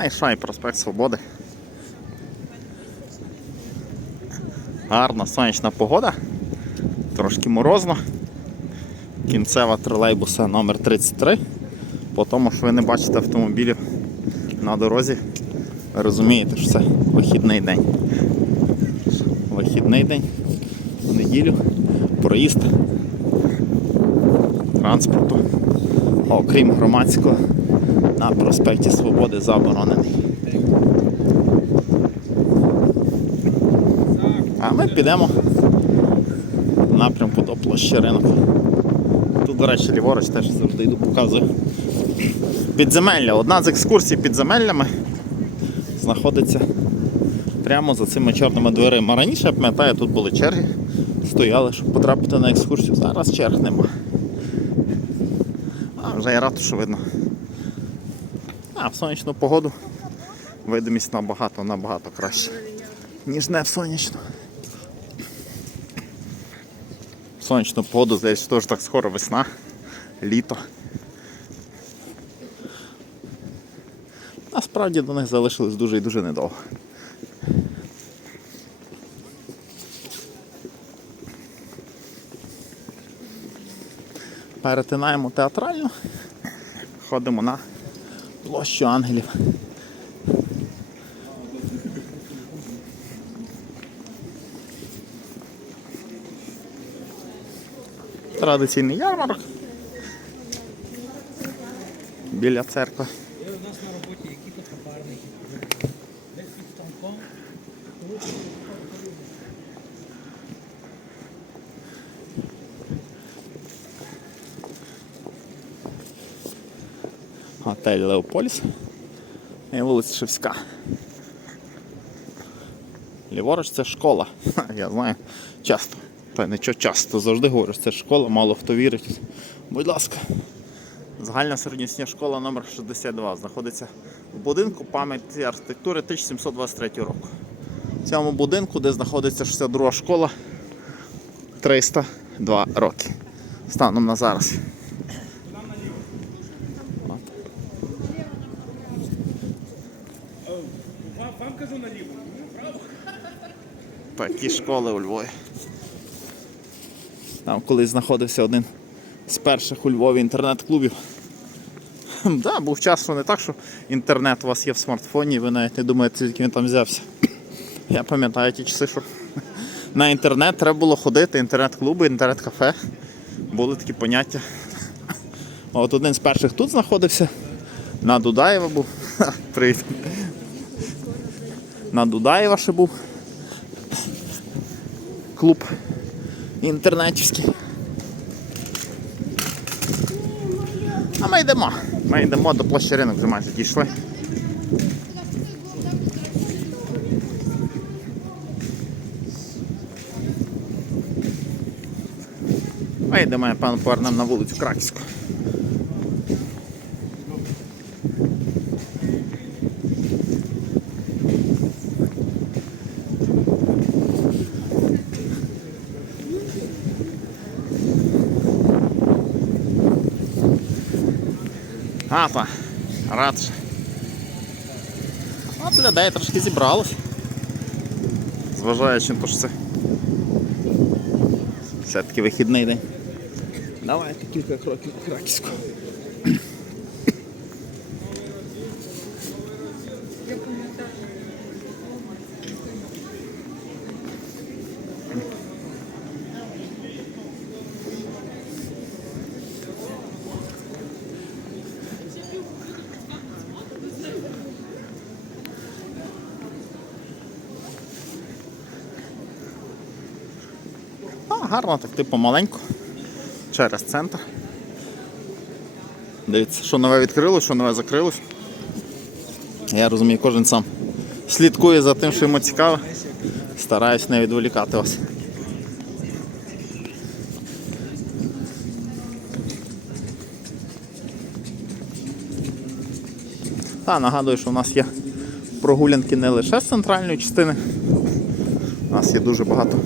А і що, і проспект Свободи. Гарна сонячна погода. Трошки морозно. Кінцева тролейбуса номер 33 По тому, що ви не бачите автомобілів на дорозі, розумієте, що це вихідний день. Вихідний день, в неділю, проїзд транспорту, окрім громадського, на проспекті Свободи заборонений. А ми підемо в напрямку до площі ринок. Тут, до речі, ліворуч теж завжди йду показую. Підземелля. Одна з екскурсій підземеллями знаходиться прямо за цими чорними дверима. Раніше, я пам'ятаю, тут були черги, стояли, щоб потрапити на екскурсію. Зараз черг нема. А вже і ратушу видно. А в сонячну погоду видимість набагато набагато краще, ніж не в сонячну. В сонячну погоду, здається, теж так скоро весна, літо. Насправді до них залишилось дуже і дуже недовго. Перетинаємо театральну, ходимо на площу ангелів. Традиційний ярмарок біля церкви. Я у нас на роботі які хабарники. Десь під станком. Готель Леополіс і вулиця Шевська. Ліворуч це школа. Я знаю часто. Та що часто, завжди говорю, що це школа, мало хто вірить. Будь ласка. Загальна середньосвітня школа номер 62 знаходиться в будинку пам'яті архітектури 1723 року. В цьому будинку, де знаходиться 62 школа, 302 роки. Станом на зараз. Вам, вам кажу наліво. Право. Такі школи у Львові. Там колись знаходився один з перших у Львові інтернет-клубів. Да, був час, що не так, що інтернет у вас є в смартфоні, і ви навіть не думаєте, звідки він там взявся. Я пам'ятаю ті часи, що на інтернет треба було ходити, інтернет-клуби, інтернет-кафе. Були такі поняття. От один з перших тут знаходився. На Дудаєва був. Привіт. На Дудаєва ще був клуб інтернетівський. А ми йдемо. Ми йдемо до площі ринок, вже майже дійшли. Ми йдемо, напевно, повернемо на вулицю Краківську. А, радше. От людей трошки зібралось. Зважаючи на те, що це все-таки вихідний день. Давайте кілька кроків Краківську. Гарно, так типу маленько. Через центр. Дивіться, що нове відкрилось, що нове закрилось. Я розумію, кожен сам слідкує за тим, що йому цікаво. Стараюсь не відволікати вас. Та, нагадую, що у нас є прогулянки не лише з центральної частини. У нас є дуже багато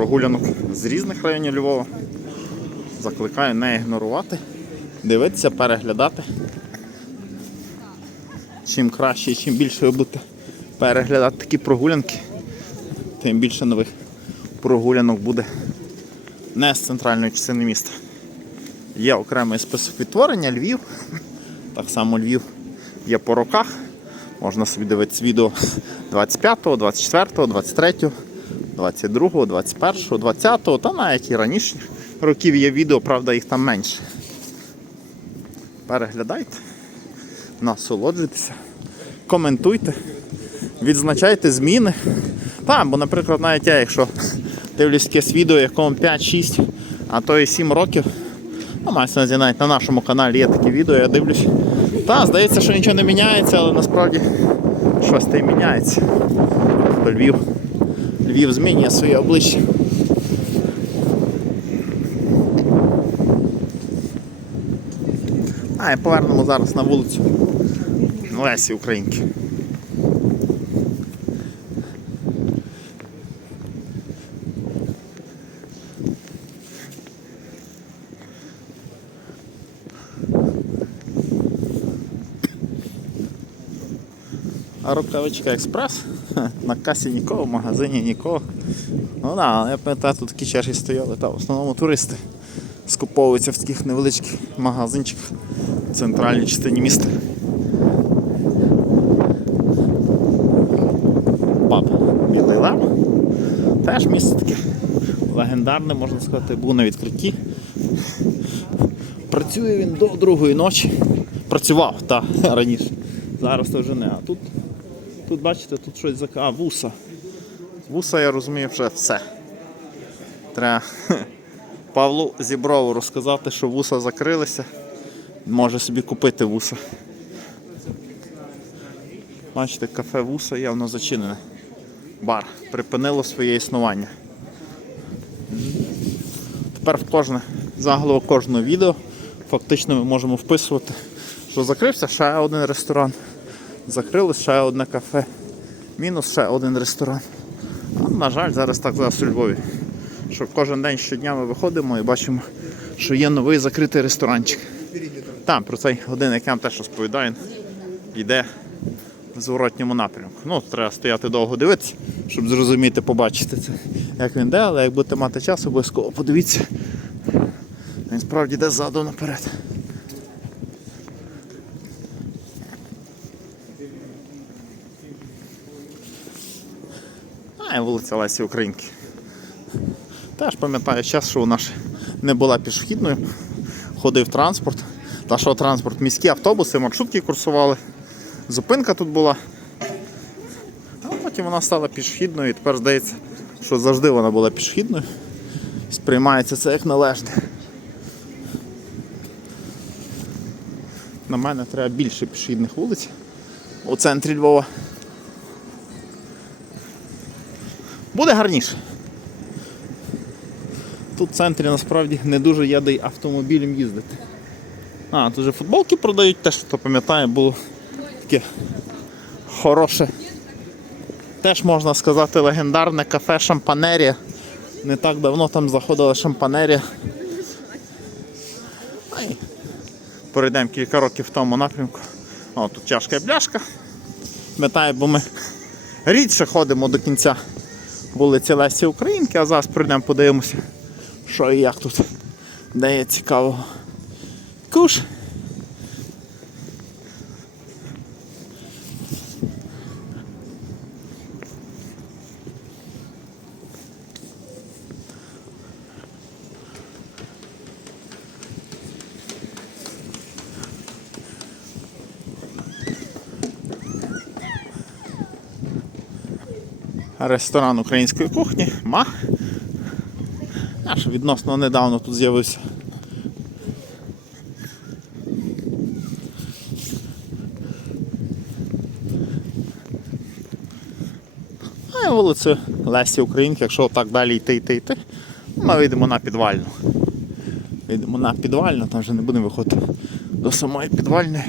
прогулянок з різних районів Львова. Закликаю не ігнорувати, дивитися, переглядати. чим краще і чим більше ви будете переглядати такі прогулянки, тим більше нових прогулянок буде не з центральної частини міста. Є окремий список відтворення Львів. Так само Львів є по роках. Можна собі дивитися відео 25-го, 24-го, 23-го, 22-го, 21-го, 20-го, та навіть і раніше років є відео, правда, їх там менше. Переглядайте, насолоджуйтеся, коментуйте, відзначайте зміни. Так, бо, наприклад, навіть я, якщо дивлюсь якесь відео, якому 5-6, а то і 7 років, ну, мається на навіть на нашому каналі є такі відео, я дивлюсь. Та, здається, що нічого не міняється, але насправді щось та й міняється. Львів, Львів змінює своє обличчя. А, повернемо зараз на вулицю Лесі Українки. А рукавичка експрес. На касі нікого, в магазині нікого. Ну да, але я пам'ятаю, тут такі черги стояли, та в основному туристи скуповуються в таких невеличких магазинчиках в центральній частині міста. Паб Білий Лев. Теж місце таке легендарне, можна сказати, був на відкритті. Працює він до другої ночі. Працював, так, раніше. Зараз то вже не. А тут, тут бачите, тут щось за. А, вуса. Вуса, я розумію, вже все. Треба Павлу Зіброву розказати, що вуса закрилися. Може собі купити вуса. Бачите, кафе вуса явно зачинене. Бар припинило своє існування. Тепер в кожне заголовок кожного відео фактично ми можемо вписувати, що закрився ще один ресторан, закрилось ще одне кафе, мінус ще один ресторан. А, на жаль, зараз так зараз у Львові. Що кожен день щодня ми виходимо і бачимо, що є новий закритий ресторанчик. Там про цей один, як я вам теж розповідаю, йде в зворотньому напрямку. Ну, треба стояти довго дивитися, щоб зрозуміти, побачити це, як він йде, але як будете мати час, обов'язково подивіться. Він справді йде ззаду наперед. І вулиця Лесі Українки. Теж пам'ятаю час, що вона ж не була пішохідною, ходив транспорт. Та що транспорт? Міські автобуси, маршрутки курсували. Зупинка тут була. А потім вона стала пішохідною і тепер здається, що завжди вона була пішохідною. Сприймається це як належне. На мене треба більше пішохідних вулиць у центрі Львова. Буде гарніше. Тут в центрі насправді не дуже де автомобілем їздити. А, тут же футболки продають, теж хто пам'ятає, було таке хороше. Теж можна сказати легендарне кафе Шампанерія. Не так давно там заходила Шампанерія. Перейдемо кілька років в тому напрямку. О, тут чашка і бляшка. Пам'ятаю, бо ми рідше ходимо до кінця вулиці Лесі Українки, а зараз прийдемо подивимося, що і як тут. Де є цікавого. Куш. Ресторан української кухні, Мах. Аж відносно недавно тут з'явився. А і вулицю Лесі Українки, якщо так далі йти, йти, йти, ми вийдемо на підвальну. Вийдемо на підвальну, там вже не будемо виходити до самої підвальної.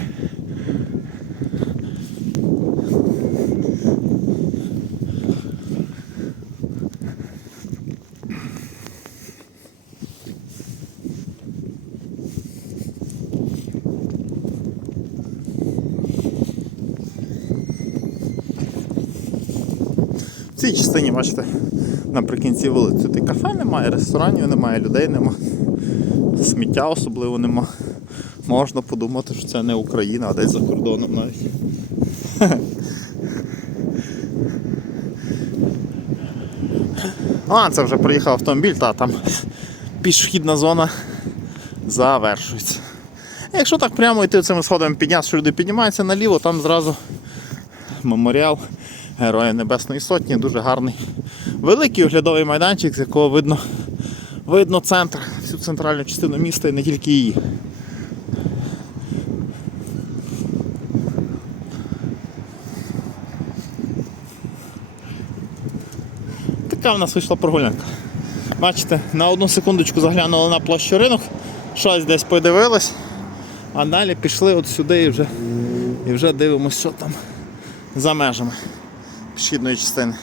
Цій частині, бачите, наприкінці вулиці тут і кафе немає, ресторанів немає, людей нема. Сміття особливо нема. Можна подумати, що це не Україна, а десь за кордоном навіть. А, це вже приїхав автомобіль, та там пішохідна зона завершується. Якщо так прямо йти цими сходами підняти, що люди піднімаються наліво, там зразу меморіал Героя Небесної Сотні, дуже гарний. Великий оглядовий майданчик, з якого видно, видно центр, всю центральну частину міста і не тільки її. Така в нас вийшла прогулянка. Бачите, на одну секундочку заглянули на площу ринок, щось десь подивились, а далі пішли от сюди і вже, і вже дивимося, що там за межами пішідної частини.